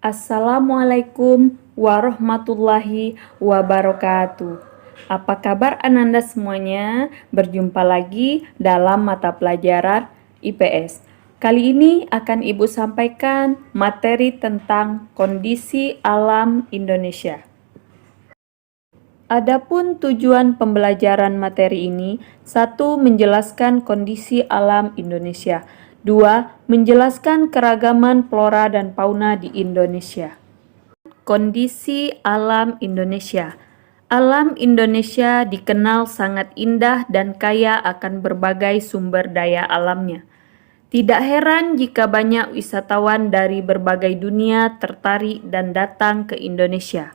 Assalamualaikum warahmatullahi wabarakatuh. Apa kabar Ananda semuanya? Berjumpa lagi dalam mata pelajaran IPS. Kali ini akan Ibu sampaikan materi tentang kondisi alam Indonesia. Adapun tujuan pembelajaran materi ini, 1. Menjelaskan kondisi alam Indonesia. 2. Menjelaskan keragaman flora dan fauna di Indonesia. Kondisi alam Indonesia. Alam Indonesia dikenal sangat indah dan kaya akan berbagai sumber daya alamnya. Tidak heran jika banyak wisatawan dari berbagai dunia tertarik dan datang ke Indonesia.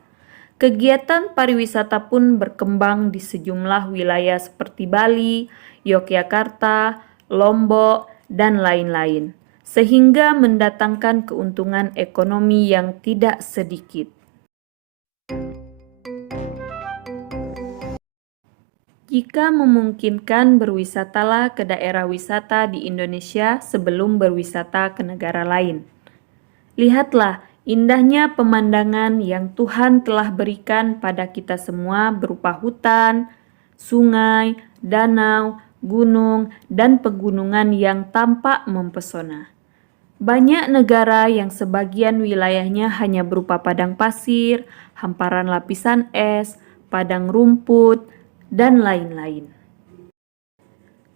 Kegiatan pariwisata pun berkembang di sejumlah wilayah seperti Bali, Yogyakarta, Lombok, dan lain-lain, sehingga mendatangkan keuntungan ekonomi yang tidak sedikit. Jika memungkinkan, berwisatalah ke daerah wisata di Indonesia sebelum berwisata ke negara lain. Lihatlah indahnya pemandangan yang Tuhan telah berikan pada kita semua berupa hutan, sungai, danau, gunung, dan pegunungan yang tampak mempesona. Banyak negara yang sebagian wilayahnya hanya berupa padang pasir, hamparan lapisan es, padang rumput, dan lain-lain.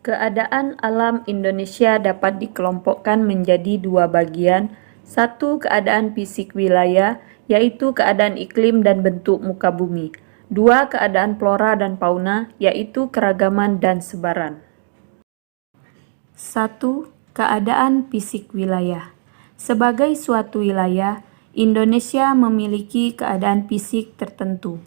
Keadaan alam Indonesia dapat dikelompokkan menjadi dua bagian. 1. Keadaan fisik wilayah, yaitu keadaan iklim dan bentuk muka bumi. 2. Keadaan flora dan fauna, yaitu keragaman dan sebaran. 1. Keadaan fisik wilayah. Sebagai suatu wilayah, Indonesia memiliki keadaan fisik tertentu.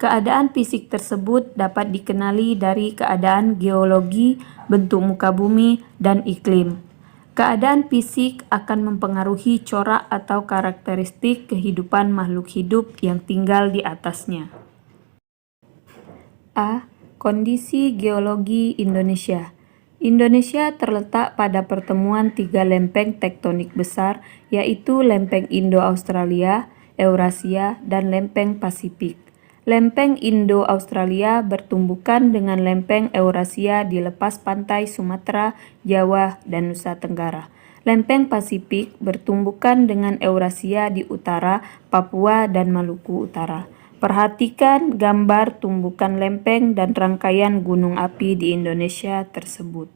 Keadaan fisik tersebut dapat dikenali dari keadaan geologi, bentuk muka bumi, dan iklim. Keadaan fisik akan mempengaruhi corak atau karakteristik kehidupan makhluk hidup yang tinggal di atasnya. A. Kondisi geologi Indonesia. Indonesia terletak pada pertemuan tiga lempeng tektonik besar, yaitu lempeng Indo-Australia, Eurasia, dan lempeng Pasifik. Lempeng Indo-Australia bertumbukan dengan lempeng Eurasia di lepas pantai Sumatera, Jawa, dan Nusa Tenggara. Lempeng Pasifik bertumbukan dengan Eurasia di utara, Papua, dan Maluku Utara. Perhatikan gambar tumbukan lempeng dan rangkaian gunung api di Indonesia tersebut.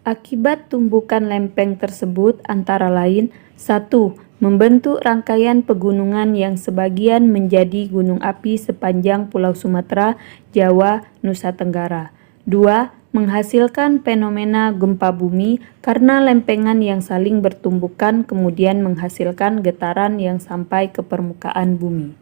Akibat tumbukan lempeng tersebut antara lain: 1. Membentuk rangkaian pegunungan yang sebagian menjadi gunung api sepanjang Pulau Sumatera, Jawa, Nusa Tenggara. 2. Menghasilkan fenomena gempa bumi karena lempengan yang saling bertumbukan kemudian menghasilkan getaran yang sampai ke permukaan bumi.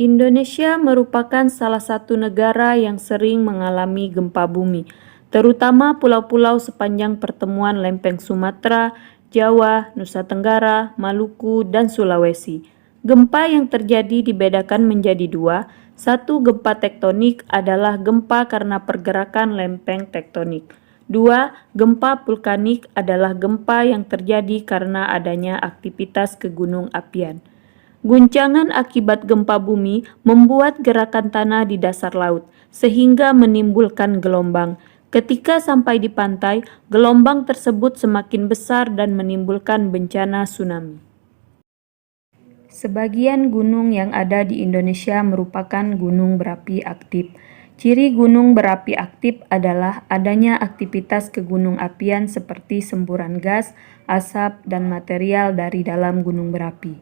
Indonesia merupakan salah satu negara yang sering mengalami gempa bumi, terutama pulau-pulau sepanjang pertemuan lempeng Sumatera, Jawa, Nusa Tenggara, Maluku, dan Sulawesi. Gempa yang terjadi dibedakan menjadi dua. 1. Gempa tektonik adalah gempa karena pergerakan lempeng tektonik. 2. Gempa vulkanik adalah gempa yang terjadi karena adanya aktivitas kegunung apian. Guncangan akibat gempa bumi membuat gerakan tanah di dasar laut, sehingga menimbulkan gelombang. Ketika sampai di pantai, gelombang tersebut semakin besar dan menimbulkan bencana tsunami. Sebagian gunung yang ada di Indonesia merupakan gunung berapi aktif. Ciri gunung berapi aktif adalah adanya aktivitas kegunung apian seperti semburan gas, asap, dan material dari dalam gunung berapi.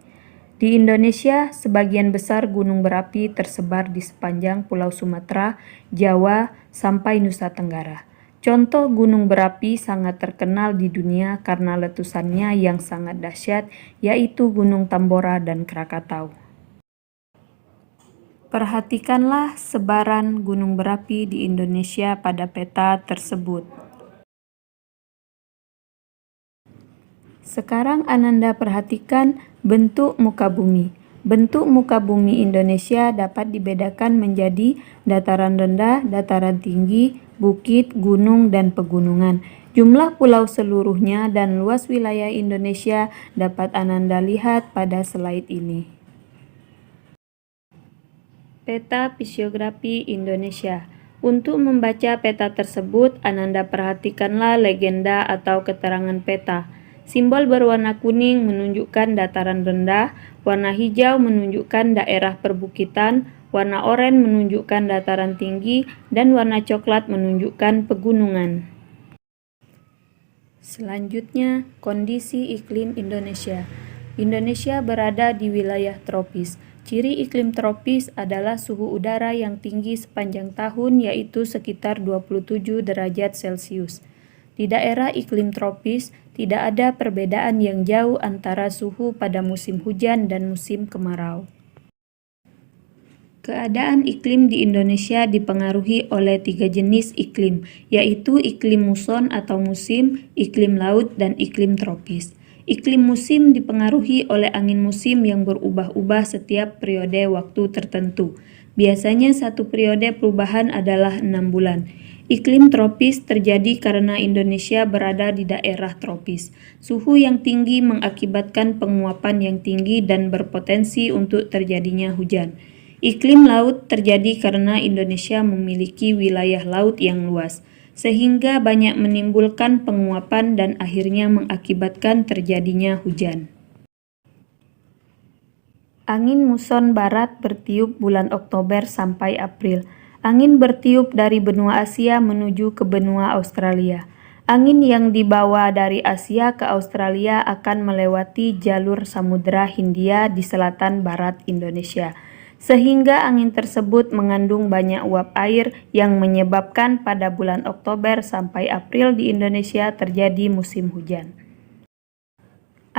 Di Indonesia, sebagian besar gunung berapi tersebar di sepanjang Pulau Sumatera, Jawa, sampai Nusa Tenggara. Contoh gunung berapi sangat terkenal di dunia karena letusannya yang sangat dahsyat, yaitu Gunung Tambora dan Krakatau. Perhatikanlah sebaran gunung berapi di Indonesia pada peta tersebut. Sekarang Ananda perhatikan bentuk muka bumi. Bentuk muka bumi Indonesia dapat dibedakan menjadi dataran rendah, dataran tinggi, bukit, gunung, dan pegunungan. Jumlah pulau seluruhnya dan luas wilayah Indonesia dapat Ananda lihat pada slide ini. Peta fisiografi Indonesia. Untuk membaca peta tersebut, Ananda perhatikanlah legenda atau keterangan peta. Simbol berwarna kuning menunjukkan dataran rendah, warna hijau menunjukkan daerah perbukitan, warna oranye menunjukkan dataran tinggi, dan warna coklat menunjukkan pegunungan. Selanjutnya, kondisi iklim Indonesia. Indonesia berada di wilayah tropis. Ciri iklim tropis adalah suhu udara yang tinggi sepanjang tahun, yaitu sekitar 27 derajat Celcius. Di daerah iklim tropis, tidak ada perbedaan yang jauh antara suhu pada musim hujan dan musim kemarau. Keadaan iklim di Indonesia dipengaruhi oleh 3 jenis iklim, yaitu iklim muson atau musim, iklim laut, dan iklim tropis. Iklim musim dipengaruhi oleh angin musim yang berubah-ubah setiap periode waktu tertentu. Biasanya satu periode perubahan adalah 6 bulan. Iklim tropis terjadi karena Indonesia berada di daerah tropis. Suhu yang tinggi mengakibatkan penguapan yang tinggi dan berpotensi untuk terjadinya hujan. Iklim laut terjadi karena Indonesia memiliki wilayah laut yang luas, sehingga banyak menimbulkan penguapan dan akhirnya mengakibatkan terjadinya hujan. Angin muson barat bertiup bulan Oktober sampai April. Angin bertiup dari benua Asia menuju ke benua Australia. Angin yang dibawa dari Asia ke Australia akan melewati jalur Samudra Hindia di selatan barat Indonesia, sehingga angin tersebut mengandung banyak uap air yang menyebabkan pada bulan Oktober sampai April di Indonesia terjadi musim hujan.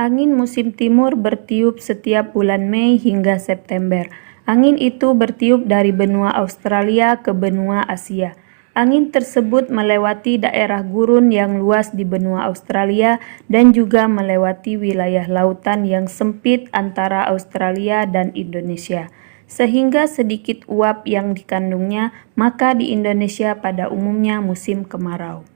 Angin musim timur bertiup setiap bulan Mei hingga September. Angin itu bertiup dari benua Australia ke benua Asia. Angin tersebut melewati daerah gurun yang luas di benua Australia dan juga melewati wilayah lautan yang sempit antara Australia dan Indonesia, sehingga sedikit uap yang dikandungnya, maka di Indonesia pada umumnya musim kemarau.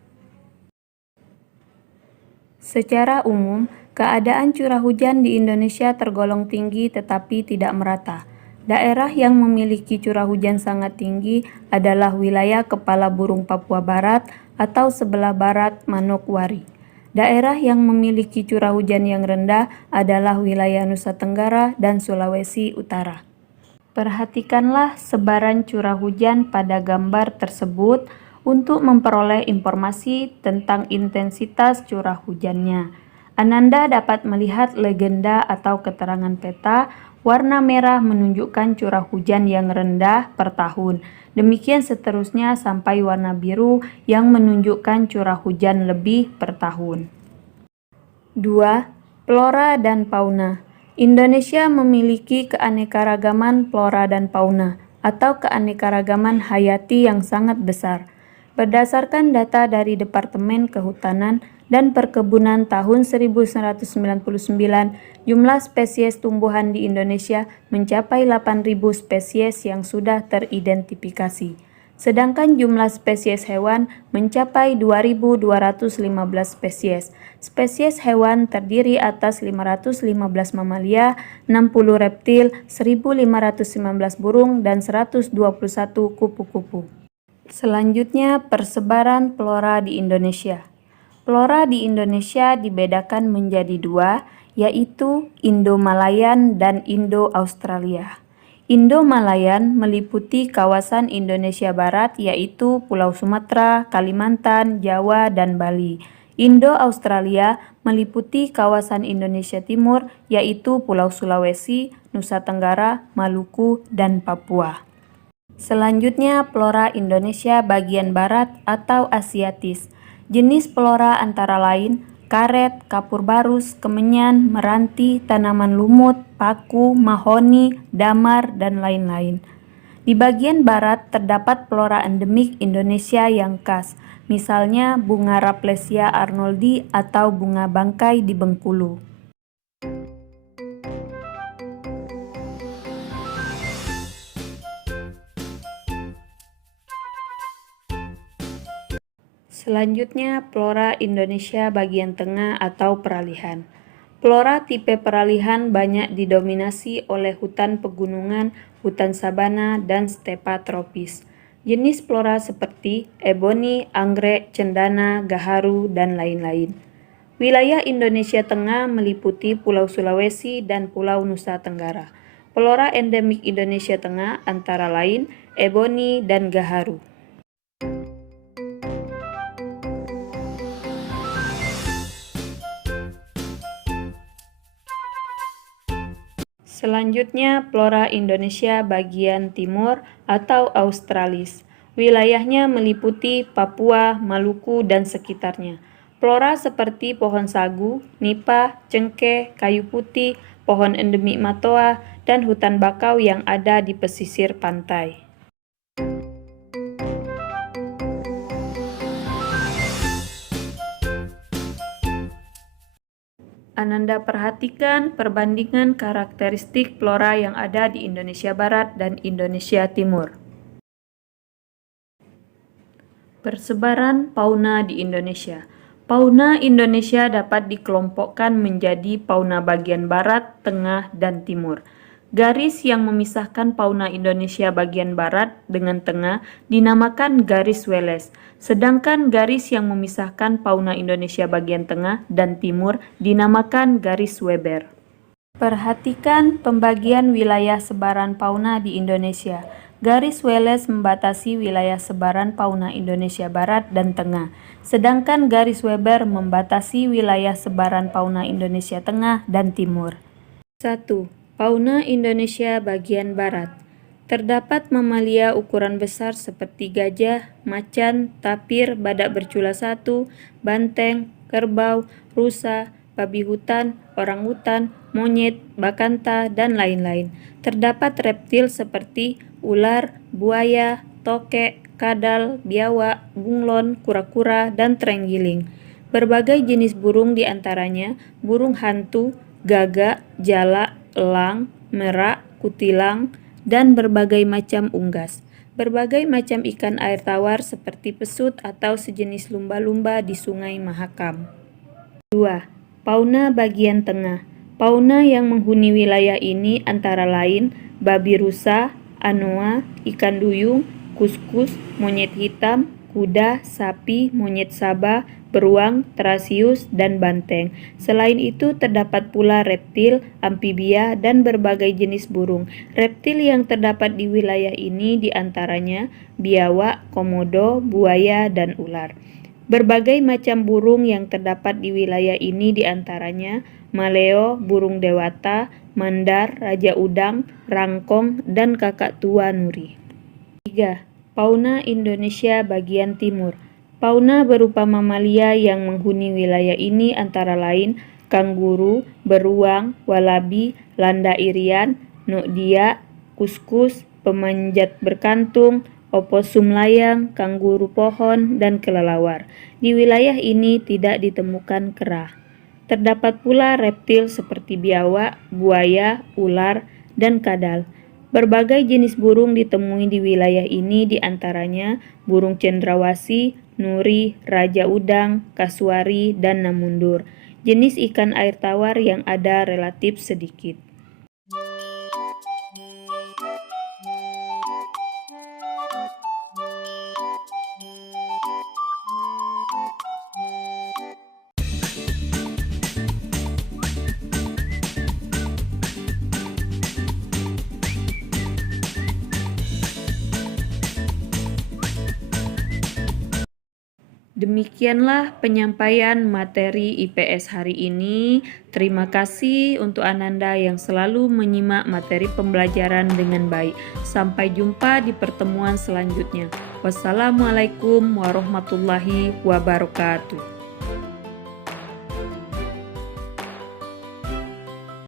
Secara umum, keadaan curah hujan di Indonesia tergolong tinggi tetapi tidak merata. Daerah yang memiliki curah hujan sangat tinggi adalah wilayah Kepala Burung Papua Barat atau sebelah barat Manokwari. Daerah yang memiliki curah hujan yang rendah adalah wilayah Nusa Tenggara dan Sulawesi Utara. Perhatikanlah sebaran curah hujan pada gambar tersebut untuk memperoleh informasi tentang intensitas curah hujannya. Ananda dapat melihat legenda atau keterangan peta. Warna merah menunjukkan curah hujan yang rendah per tahun. Demikian seterusnya sampai warna biru yang menunjukkan curah hujan lebih per tahun. 2. Flora dan fauna. Indonesia memiliki keanekaragaman flora dan fauna atau keanekaragaman hayati yang sangat besar. Berdasarkan data dari Departemen Kehutanan dan Perkebunan tahun 1999, jumlah spesies tumbuhan di Indonesia mencapai 8.000 spesies yang sudah teridentifikasi. Sedangkan jumlah spesies hewan mencapai 2.215 spesies. Spesies hewan terdiri atas 515 mamalia, 60 reptil, 1.519 burung, dan 121 kupu-kupu. Selanjutnya, persebaran flora di Indonesia. Flora di Indonesia dibedakan menjadi 2, yaitu Indo-Malayan dan Indo-Australia. Indo-Malayan meliputi kawasan Indonesia Barat yaitu Pulau Sumatera, Kalimantan, Jawa, dan Bali. Indo-Australia meliputi kawasan Indonesia Timur yaitu Pulau Sulawesi, Nusa Tenggara, Maluku, dan Papua. Selanjutnya, flora Indonesia bagian barat atau Asiatis. Jenis flora antara lain karet, kapur barus, kemenyan, meranti, tanaman lumut, paku, mahoni, damar, dan lain-lain. Di bagian barat terdapat flora endemik Indonesia yang khas, misalnya bunga Rafflesia arnoldi atau bunga bangkai di Bengkulu. Selanjutnya, flora Indonesia bagian tengah atau peralihan. Flora tipe peralihan banyak didominasi oleh hutan pegunungan, hutan sabana, dan stepa tropis. Jenis flora seperti eboni, anggrek, cendana, gaharu, dan lain-lain. Wilayah Indonesia Tengah meliputi Pulau Sulawesi dan Pulau Nusa Tenggara. Flora endemik Indonesia Tengah antara lain eboni dan gaharu. Selanjutnya, flora Indonesia bagian timur atau Australis. Wilayahnya meliputi Papua, Maluku, dan sekitarnya. Flora seperti pohon sagu, nipah, cengkeh, kayu putih, pohon endemik matoa, dan hutan bakau yang ada di pesisir pantai. Ananda perhatikan perbandingan karakteristik flora yang ada di Indonesia Barat dan Indonesia Timur. Persebaran fauna di Indonesia. Fauna Indonesia dapat dikelompokkan menjadi fauna bagian barat, tengah, dan timur. Garis yang memisahkan fauna Indonesia bagian barat dengan tengah dinamakan garis Wallace, sedangkan garis yang memisahkan fauna Indonesia bagian tengah dan timur dinamakan garis Weber. Perhatikan pembagian wilayah sebaran fauna di Indonesia. Garis Wallace membatasi wilayah sebaran fauna Indonesia Barat dan Tengah, sedangkan garis Weber membatasi wilayah sebaran fauna Indonesia Tengah dan Timur. 1. Fauna Indonesia bagian barat. Terdapat mamalia ukuran besar seperti gajah, macan, tapir, badak bercula satu, banteng, kerbau, rusa, babi hutan, orangutan, monyet, bakanta, dan lain-lain. Terdapat reptil seperti ular, buaya, tokek, kadal, biawak, bunglon, kura-kura, dan terenggiling. Berbagai jenis burung diantaranya burung hantu, gagak, jalak, elang, merak, kutilang, dan berbagai macam unggas. Berbagai macam ikan air tawar seperti pesut atau sejenis lumba-lumba di Sungai Mahakam. 2. Fauna bagian tengah. Fauna yang menghuni wilayah ini antara lain babi rusa, anoa, ikan duyung, kuskus, monyet hitam, kuda, sapi, monyet sabah, beruang, terasius, dan banteng. Selain itu terdapat pula reptil, amfibia, dan berbagai jenis burung. Reptil yang terdapat di wilayah ini diantaranya biawak, komodo, buaya, dan ular. Berbagai macam burung yang terdapat di wilayah ini diantaranya maleo, burung dewata, mandar, raja udang, rangkong, dan kakak tua nuri. 3. Fauna Indonesia bagian timur. Fauna berupa mamalia yang menghuni wilayah ini antara lain kanguru, beruang, walabi, landa irian, nokdia, kuskus, pemanjat berkantung, oposum layang, kanguru pohon, dan kelelawar. Di wilayah ini tidak ditemukan kera. Terdapat pula reptil seperti biawak, buaya, ular, dan kadal. Berbagai jenis burung ditemui di wilayah ini diantaranya burung cendrawasih, nuri, raja udang, kasuari, dan namundur. Jenis ikan air tawar yang ada relatif sedikit. Demikianlah penyampaian materi IPS hari ini. Terima kasih untuk Ananda yang selalu menyimak materi pembelajaran dengan baik. Sampai jumpa di pertemuan selanjutnya. Wassalamualaikum warahmatullahi wabarakatuh.